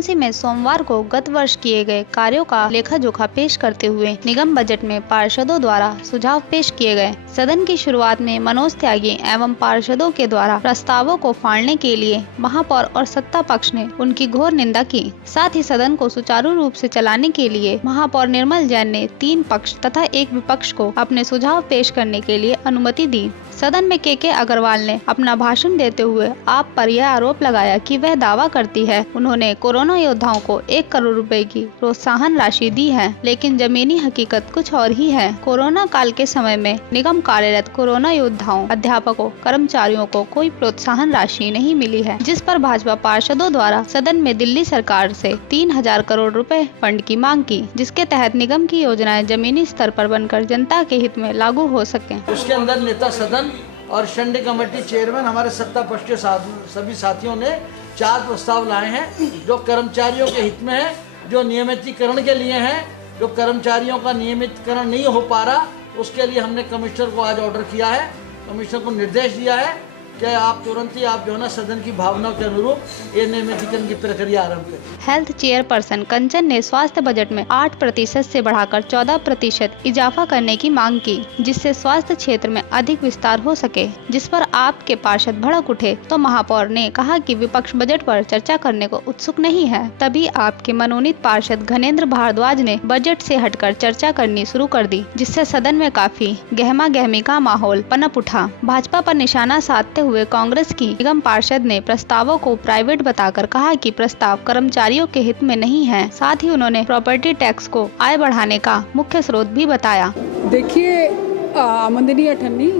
BMC में सोमवार को गत वर्ष किए गए कार्यों का लेखा जोखा पेश करते हुए निगम बजट में पार्षदों द्वारा सुझाव पेश किए गए। सदन की शुरुआत में मनोज त्यागी एवं पार्षदों के द्वारा प्रस्तावों को फाड़ने के लिए महापौर और सत्ता पक्ष ने उनकी घोर निंदा की। साथ ही सदन को सुचारू रूप से चलाने के लिए महापौर निर्मल जैन ने 3 पक्ष तथा 1 विपक्ष को अपने सुझाव पेश करने के लिए अनुमति दी। सदन में के अग्रवाल ने अपना भाषण देते हुए आप पर यह आरोप लगाया कि वह दावा करती है उन्होंने कोरोना योद्धाओं को 1 करोड़ रुपए की प्रोत्साहन राशि दी है, लेकिन जमीनी हकीकत कुछ और ही है। कोरोना काल के समय में निगम कार्यरत कोरोना योद्धाओं, अध्यापकों, कर्मचारियों को कोई प्रोत्साहन राशि नहीं मिली है, जिस पर भाजपा पार्षदों द्वारा सदन में दिल्ली सरकार से 3000 करोड़ रुपए फंड की मांग की, जिसके तहत निगम की योजनाएं जमीनी स्तर पर बनकर जनता के हित में लागू हो सके। उसके अंदर नेता सदन और शंडे कमेटी चेयरमैन हमारे सत्ता पक्ष के सभी साथियों ने 4 प्रस्ताव लाए हैं जो कर्मचारियों के हित में है, जो नियमितीकरण के लिए हैं। जो कर्मचारियों का नियमितीकरण नहीं हो पा रहा उसके लिए हमने कमिश्नर को आज ऑर्डर किया है, कमिश्नर को निर्देश दिया है कि आप तुरंत ही आप जो है ना सदन की भावना के अनुरूप ये नियमितीकरण की प्रक्रिया आरंभ करें। हेल्थ चेयरपर्सन कंचन ने स्वास्थ्य बजट में 8% से बढ़ाकर 14% इजाफा करने की मांग की, जिससे स्वास्थ्य क्षेत्र में अधिक विस्तार हो सके, जिस पर आपके पार्षद भड़क उठे तो महापौर ने कहा कि विपक्ष बजट पर चर्चा करने को उत्सुक नहीं है। तभी आपके मनोनीत पार्षद घनेंद्र भारद्वाज ने बजट से हटकर चर्चा करनी शुरू कर दी, जिससे सदन में काफी गहमा गहमी का माहौल पनप उठा। भाजपा पर निशाना साधते हुए कांग्रेस की निगम पार्षद ने प्रस्तावों को प्राइवेट बताकर कहा कि प्रस्ताव कर्मचारियों के हित में नहीं है। साथ ही उन्होंने प्रॉपर्टी टैक्स को आय बढ़ाने का मुख्य स्रोत भी बताया। देखिए, आमदनी अठन्नी,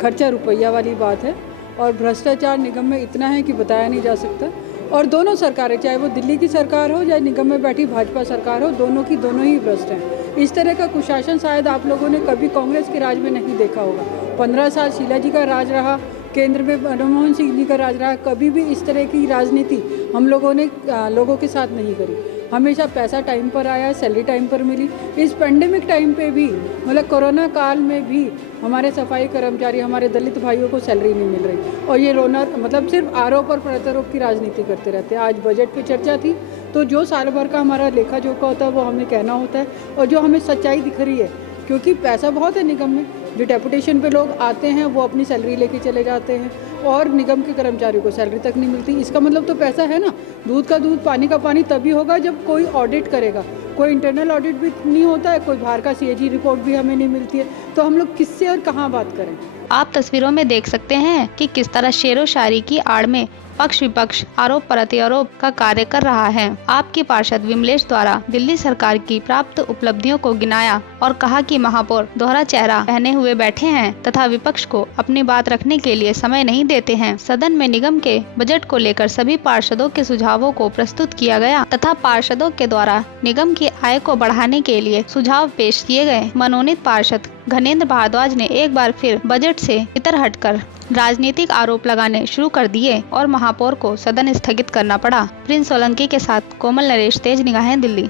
खर्चा रुपया वाली बात है और भ्रष्टाचार निगम में इतना है कि बताया नहीं जा सकता। और दोनों सरकारें, चाहे वो दिल्ली की सरकार हो या निगम में बैठी भाजपा सरकार हो, दोनों ही भ्रष्ट हैं। इस तरह का कुशासन शायद आप लोगों ने कभी कांग्रेस के राज में नहीं देखा होगा। 15 साल शीला जी का राज रहा, केंद्र में मनमोहन सिंह जी का राज रहा। कभी भी इस तरह की राजनीति हम लोगों ने लोगों के साथ नहीं करी। हमेशा पैसा टाइम पर आया, सैलरी टाइम पर मिली। इस पेंडेमिक टाइम पे भी, मतलब कोरोना काल में भी हमारे सफाई कर्मचारी, हमारे दलित भाइयों को सैलरी नहीं मिल रही। और ये मतलब सिर्फ आरोप और प्रत्यारोप की राजनीति करते रहते हैं। आज बजट पे चर्चा थी तो जो साल भर का हमारा लेखा जोखा होता है वो हमें कहना होता है, और जो हमें सच्चाई दिख रही है, क्योंकि पैसा बहुत है निगम में। जो डेपुटेशन पे लोग आते हैं वो अपनी सैलरी लेके चले जाते हैं और निगम के कर्मचारियों को सैलरी तक नहीं मिलती। इसका मतलब तो पैसा है ना। दूध का दूध, पानी का पानी तभी होगा जब कोई ऑडिट करेगा। कोई इंटरनल ऑडिट भी नहीं होता है, कोई बाहर का CAG रिपोर्ट भी हमें नहीं मिलती है, तो हम लोग किससे और कहाँ बात करें। आप तस्वीरों में देख सकते हैं कि किस तरह शेरो शायरी की आड़ में पक्ष विपक्ष आरोप प्रत्यारोप का कार्य कर रहा है। आपके पार्षद विमलेश द्वारा दिल्ली सरकार की प्राप्त उपलब्धियों को गिनाया और कहा कि महापौर दोहरा चेहरा पहने हुए बैठे हैं तथा विपक्ष को अपनी बात रखने के लिए समय नहीं देते हैं। सदन में निगम के बजट को लेकर सभी पार्षदों के सुझावों को प्रस्तुत किया गया तथा पार्षदों के द्वारा निगम की आय को बढ़ाने के लिए सुझाव पेश किए गए। मनोनीत पार्षद घनेंद्र भारद्वाज ने एक बार फिर बजट से इतर हटकर राजनीतिक आरोप लगाने शुरू कर दिए और महापौर को सदन स्थगित करना पड़ा। प्रिंस सोलंकी के साथ कोमल नरेश, तेज निगाहें, दिल्ली।